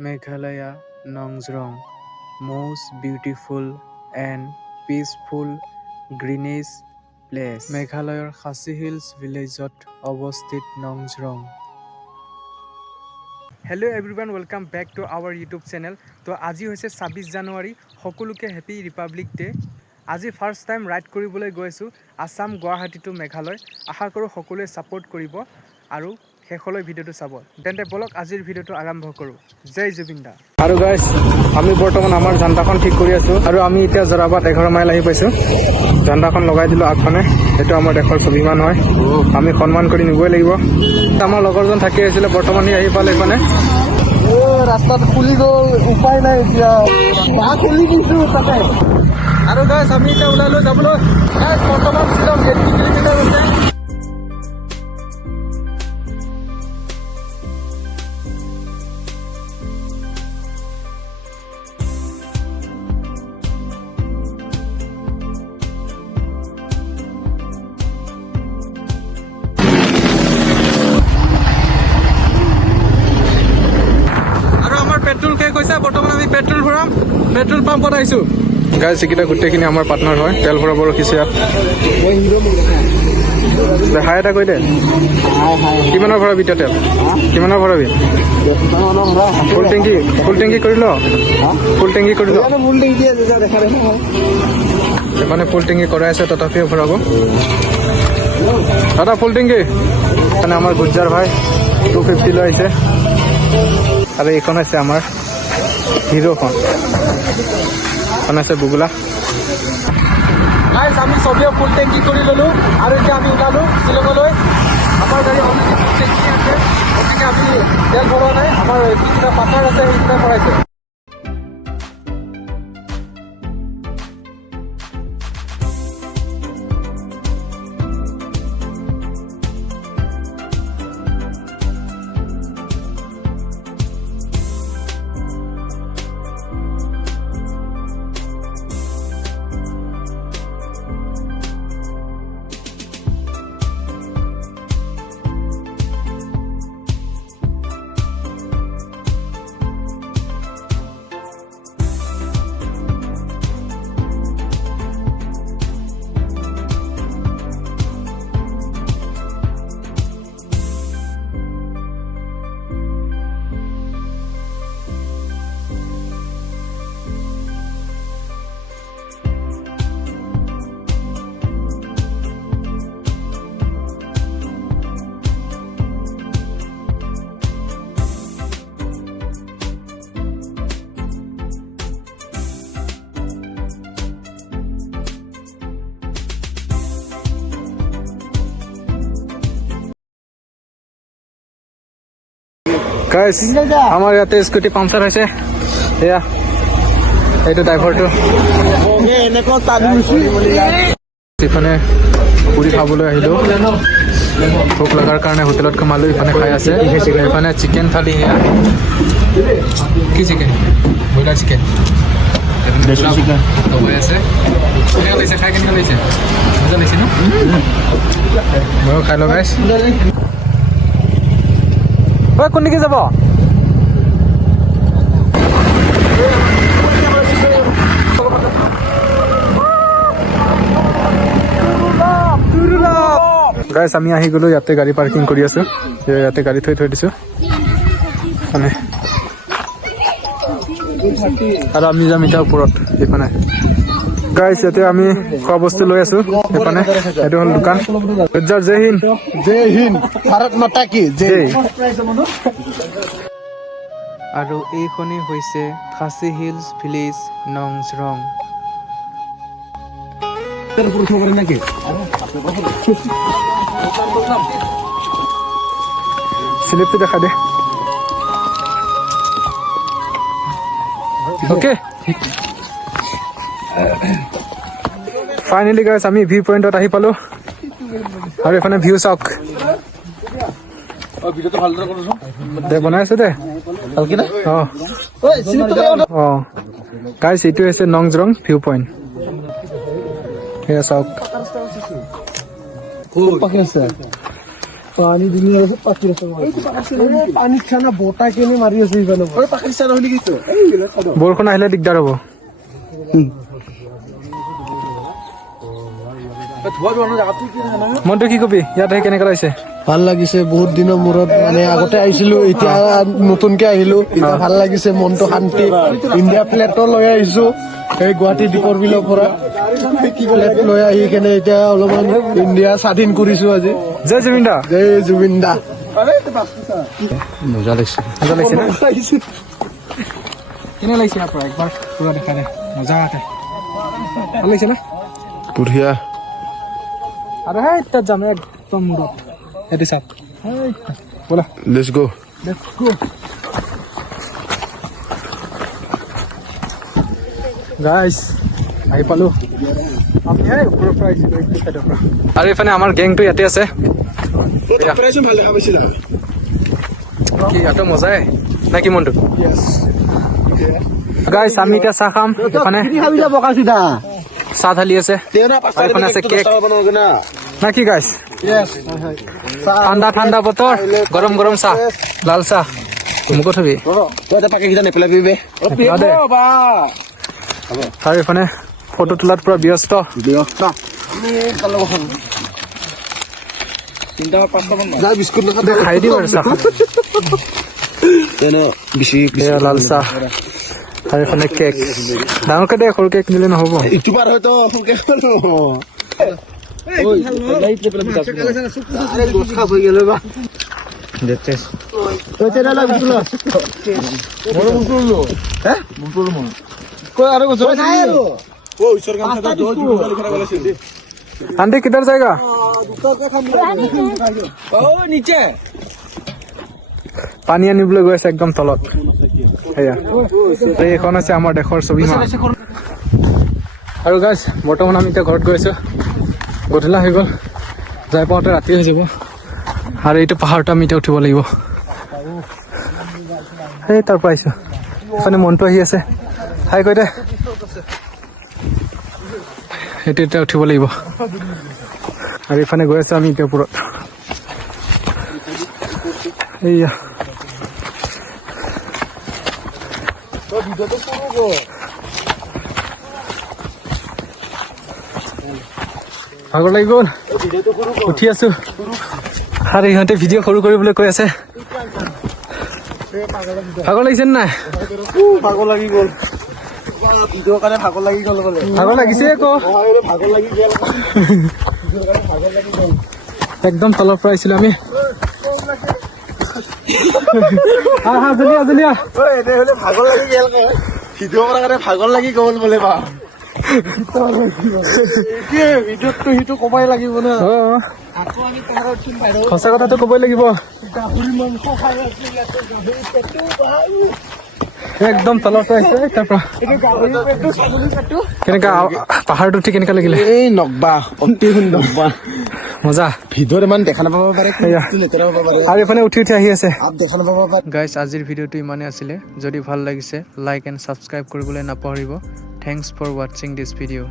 Meghalaya Nongzrong, most beautiful and peaceful greenish place. মেঘালয়ৰ খাচী hills ভিলেজত অৱস্থিত Nongjrong. Hello' everyone, welcome back to our YouTube channel. তো আজি হৈছে 26 জানুৱাৰী, সকলোকে হেপী ৰিপাব্লিক ডে'। আজি ফাৰ্ষ্ট টাইম ৰাইড কৰিবলৈ গৈছোঁ আছাম গুৱাহাটী টু মেঘালয়। আশা কৰোঁ সকলোৱে ছাপোৰ্ট কৰিব আৰু শেষলৈ ভিডিঅ'টো চাব। তেন্তে বলক আজিৰ ভিডিঅ'টো আৰম্ভ কৰোঁ। জয় জুবিন দা। আৰু গাইজ, আমি বৰ্তমান আমাৰ জাণ্টাখন ঠিক কৰি আছোঁ আৰু আমি এতিয়া জৰাবাদ 11 মাইল আহি পাইছোঁ। জাণ্টাখন লগাই দিলোঁ আগফালে। এইটো আমাৰ দেশৰ স্বাভিমান হয়, আমি সন্মান কৰি নিবই লাগিব। আমাৰ লগৰজন থাকি আহিছিলে, বৰ্তমান সি আহি পালে এইফালে। ৰাস্তাত খুলি গ'ল, উপায় নাই এতিয়া খুলি দিছোঁ তাতে। আৰু গাইজ, আমি এতিয়া ওলাইলৈ যাবলৈ বৰ্তমান শ্বিলং 80 কিলোমিটাৰ হৈছে। পেট্ৰল শেষ হৈছে, বৰ্তমান আমি পেট্ৰল ভৰাম। পেট্ৰল পাম্পত আহিছোঁ। গাইজ, এইকেইটা গোটেইখিনি আমাৰ পাৰ্টনাৰ হয়, তেল ভৰাব ৰখিছে ইয়াত। হাই এটা কৈ দে, কিমানৰ ভৰাবি এতিয়া তেল? কিমানৰ ভৰাবি? ফুল টেংকি কৰি ল, ফুল টেংকি কৰি ল। মানে ফুল টেংকি কৰাই আছে, তথাপিও ভৰাব দাদা ফুল টেংকি। মানে আমাৰ গুজ্জাৰ ভাই 250 লৈ আহিছে। আৰু এইখন আছে আমাৰ হিৰোখন, এখন আছে বুগুলা। আমি চবেই ফুল টেংকি কৰি ল'লোঁ আৰু এতিয়া আমি ওলালোঁ শ্বিলঙলৈ। আমাৰ গাড়ী অলৰেডি ফুল টেংকি আছে, গতিকে আমি তেল ভৰোৱা নাই। আমাৰ যিকেইটা পাৰ্টনাৰ আছে সেইকেইটাই ভৰাইছে। গাইজ, আমাৰ ইয়াতে স্কুটি পামচাৰ হৈছে। এয়া এইটো ড্ৰাইভাৰটো। ইফালে পুৰি খাবলৈ আহিলোঁ, ভোক লগাৰ কাৰণে হোটেলত সোমালোঁ। ইফালে খাই আছে, ইফালে চিকেন থালি। সেয়া কি চিকেন? ব্ৰইলাৰ চিকেন হৈ আছে। কেনেকুৱা লাগিছে খাই? কেনেকুৱা লাগিছে? মজা লাগিছে ন? ময়ো খাই লওঁ গাইজ। কোনদিকে যাব? গাইজ, আমি আহি গ'লো। ইয়াতে গাড়ী পাৰ্কিং কৰি আছোঁ, ইয়াতে গাড়ী থৈ দিছোঁ মানে। আৰু আমি যাম এতিয়া ওপৰত এইফালে। গাইজ, ইয়াতে আমি খোৱা বস্তু লৈ আছোঁ এইফালে। এইটো হ'ল দোকান। জয় হিন্দ, জয় হিন্দ, ভাৰত মাতা কি জয়। আৰু এইখনেই হৈছে খাচী হিলছ ভিলেজ নংজৰং। স্লিপটো দেখা দে। অ'কে, ফাইনেলি গাইজ আমি ভিউ পইণ্টত আহি পালোঁ। আৰু এইফালে ভিউ চাওক। দে বনাই আছে দে ভালকে না। গাইজ, এইটো হৈছে নংজৰং ভিউ পইণ্ট। সেয়া চাওক। পানী দিলে পানী খানা বতাহ কেনে মাৰি আছে বৰষুণ আহিলে দিগদাৰ হ'ব। মনটো কি কবি ইয়াত আহি কেনেকুৱা লাগিছে? ভাল লাগিছে, বহুত দিনৰ মূৰত মানে আগতে আহিছিলো, এতিয়া নতুনকে আহিলো, এতিয়া ভাল লাগিছে, মনটো শান্তি। ইণ্ডিয়া প্লেটো লৈ আহিছো এই গুৱাহাটী দীপৰ বিলৰ পৰা, প্লেট লৈ আহি কেনে এতিয়া অলপমান ইণ্ডিয়া স্বাধীন কৰিছো আজি। জয় জুবিন দা। জয় জুবিন দা। মজা লাগিছে, মজা লাগিছে না? কেনে লাগিছে ইয়াৰ পৰা একবাৰ পুৰা দেখা দে, মজা আছে, ভাল লাগিছে না? বঢ়িয়া। আৰু সেই তাত যাম একদম মূৰত এটি চাপ ব'লা, লেটছ গো। গাইজ আহি পালো আমি ওপৰৰ পৰা আহিছিলো এইটো চাইডৰ পৰা। আৰু এইফালে আমাৰ গেংটো ইয়াতে আছে। কি ইয়াতো মজাই নে কি মনটো? গাইজ আমি এতিয়া চাহ খাম। এফালে চাহ ঢালি আছে, এইফালে আছে কেক না কি গাইজ? ঠাণ্ডা ঠাণ্ডা বতৰ, গৰম গৰম চাহ, লাল চাহ। মোকো থবি আৰু এইফালে ফটো তোলাত পুৰা ব্যস্ত। খাই দিম আৰু চাহ, লাল চাহ আৰু এইফালে কেক। ডাঙৰকে দে, সৰু কেক দিলে নহ'ব। आंटी किधर जाएगा? পানী আনিবলৈ গৈ আছে একদম তলত। সেয়া এইখন আছে আমাৰ দেশৰ ছবিমা। আৰু গাইজ বৰ্তমান আমি এতিয়া ঘৰত গৈ আছো, গধূলা হৈ গ'ল, যাই পাওঁতে ৰাতি হৈ যাব। আৰু এইটো পাহাৰটো আমি এতিয়া উঠিব লাগিব। সেই তাৰ পৰা আহিছো, এইফালে মনটো আহি আছে, হাই কৈ দে। সেইটো এতিয়া উঠিব লাগিব। আৰু এইফালে গৈ আছো আমি এতিয়া ওপৰত। এইয়া ভাগৰ লাগি গ'ল, উঠি আছো। আৰু ইহঁতে ভিডিঅ' সৰু কৰিবলৈ কৈ আছে। ভাগৰ লাগিছে নাই? ভাগৰ লাগি গ'ল, ভিডিঅ'ৰ কাৰণে ভাগৰ লাগি গ'ল। ভাগৰ লাগিছে আকৌ, ভাগৰ লাগি গ'ল। একদম তলৰ পৰা আহিছিলো আমি। জলিয়া ভাগৰ লাগি গ'ল, ভিডিঅ' কৰাৰ কাৰণে ভাগৰ লাগি গ'ল বোলে বা। ভিডিঅ'তটো সিটো কমাই লাগিব ন। সঁচা কথাটো ক'বই লাগিব। একদম তলৰ পৰা আহিছে, তাৰ পৰা কেনেকা পাহাৰটো উঠি কেনেকা লাগিলে? এই নকবা, অতি সুন্দৰ মজা। ভিডিঅ'ত ইমান দেখা নাপাব পাৰে, আৰু এইফালে উঠি উঠি আহি আছে। দেখা নাপাব পাৰে। গাইজ আজিৰ ভিডিঅ'টো ইমানেই আছিলে। যদি ভাল লাগিছে লাইক এণ্ড ছাবস্ক্ৰাইব কৰিবলৈ নাপাহৰিব। থেংকছ ফৰ ৱাটছিং দিছ ভিডিঅ'।